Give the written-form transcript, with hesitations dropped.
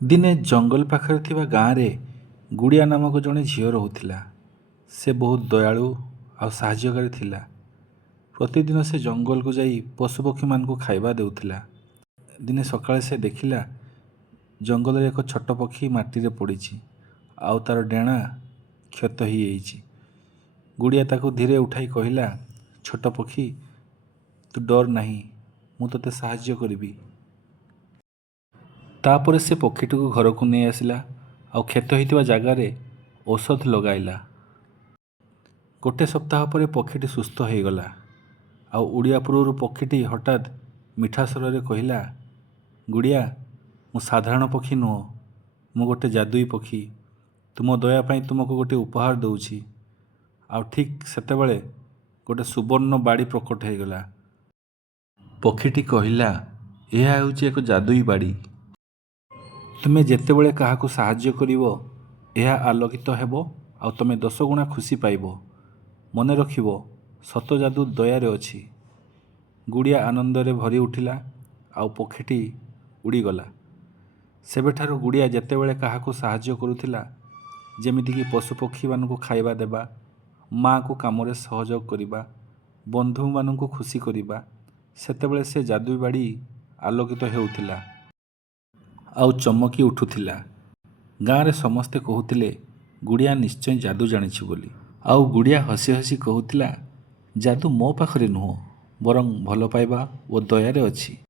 ଦିନେ ଜଙ୍ଗଲ ପାଖରେ ଥିବା ଗାଁରେ ଗୁଡ଼ିଆ ନାମକ ଜଣେ ଝିଅ ରହୁଥିଲା। ସେ ବହୁତ ଦୟାଳୁ ଆଉ ସାହାଯ୍ୟକାରୀ ଥିଲା। ପ୍ରତିଦିନ ସେ ଜଙ୍ଗଲକୁ ଯାଇ ପଶୁପକ୍ଷୀମାନଙ୍କୁ ଖାଇବା ଦେଉଥିଲା। ଦିନେ ସକାଳେ ସେ ଦେଖିଲା ଜଙ୍ଗଲରେ ଏକ ଛୋଟ ପକ୍ଷୀ ମାଟିରେ ପଡ଼ିଛି ଆଉ ତାର ଡେଣା କ୍ଷତ ହୋଇଯାଇଛି। ଗୁଡ଼ିଆ ତାକୁ ଧୀରେ ଉଠାଇ କହିଲା, ଛୋଟ ପକ୍ଷୀ, ତୁ ଡର ନାହିଁ, ମୁଁ ତୋତେ ସାହାଯ୍ୟ କରିବି। ତାପରେ ସେ ପକ୍ଷୀଟିକୁ ଘରକୁ ନେଇ ଆସିଲା ଆଉ କ୍ଷତ ହୋଇଥିବା ଜାଗାରେ ଔଷଧ ଲଗାଇଲା। ଗୋଟେ ସପ୍ତାହ ପରେ ପକ୍ଷୀଟି ସୁସ୍ଥ ହୋଇଗଲା। ଆଉ ଉଡ଼ିବା ପୂର୍ବରୁ ପକ୍ଷୀଟି ହଠାତ୍ ମିଠା ସ୍ୱରରେ କହିଲା, ଗୁଡ଼ିଆ, ମୁଁ ସାଧାରଣ ପକ୍ଷୀ ନୁହଁ, ମୁଁ ଗୋଟେ ଯାଦୁଇ ପକ୍ଷୀ। ତୁମ ଦୟା ପାଇଁ ତୁମକୁ ଗୋଟେ ଉପହାର ଦେଉଛି। ଆଉ ଠିକ୍ ସେତେବେଳେ ଗୋଟେ ସୁବର୍ଣ୍ଣ ବାଡ଼ି ପ୍ରକଟ ହୋଇଗଲା। ପକ୍ଷୀଟି କହିଲା, ଏହା ହେଉଛି ଏକ ଯାଦୁଇ ବାଡ଼ି। ତୁମେ ଯେତେବେଳେ କାହାକୁ ସାହାଯ୍ୟ କରିବ, ଏହା ଆଲୋକିତ ହେବ ଆଉ ତୁମେ 10 ଗୁଣା ଖୁସି ପାଇବ। ମନେ ରଖିବ, ସତ ଯାଦୁ ଦୟାରେ ଅଛି। ଗୁଡ଼ିଆ ଆନନ୍ଦରେ ଭରି ଉଠିଲା ଆଉ ପକ୍ଷୀଟି ଉଡ଼ିଗଲା। ସେବେଠାରୁ ଗୁଡ଼ିଆ ଯେତେବେଳେ କାହାକୁ ସାହାଯ୍ୟ କରୁଥିଲା, ଯେମିତିକି ପଶୁପକ୍ଷୀମାନଙ୍କୁ ଖାଇବା ଦେବା, ମାଆକୁ କାମରେ ସହଯୋଗ କରିବା, ବନ୍ଧୁମାନଙ୍କୁ ଖୁସି କରିବା, ସେତେବେଳେ ସେ ଯାଦୁଇ ବାଡ଼ି ଆଲୋକିତ ହେଉଥିଲା ଆଉ ଚମକି ଉଠୁଥିଲା। ଗାଁରେ ସମସ୍ତେ କହୁଥିଲେ, ଗୁଡ଼ିଆ ନିଶ୍ଚୟ ଯାଦୁ ଜାଣିଛି ବୋଲି। ଆଉ ଗୁଡ଼ିଆ ହସି ହସି କହୁଥିଲା, ଯାଦୁ ମୋ ପାଖରେ ନୁହଁ, ବରଂ ଭଲ ପାଇବା ଓ ଦୟାରେ ଅଛି।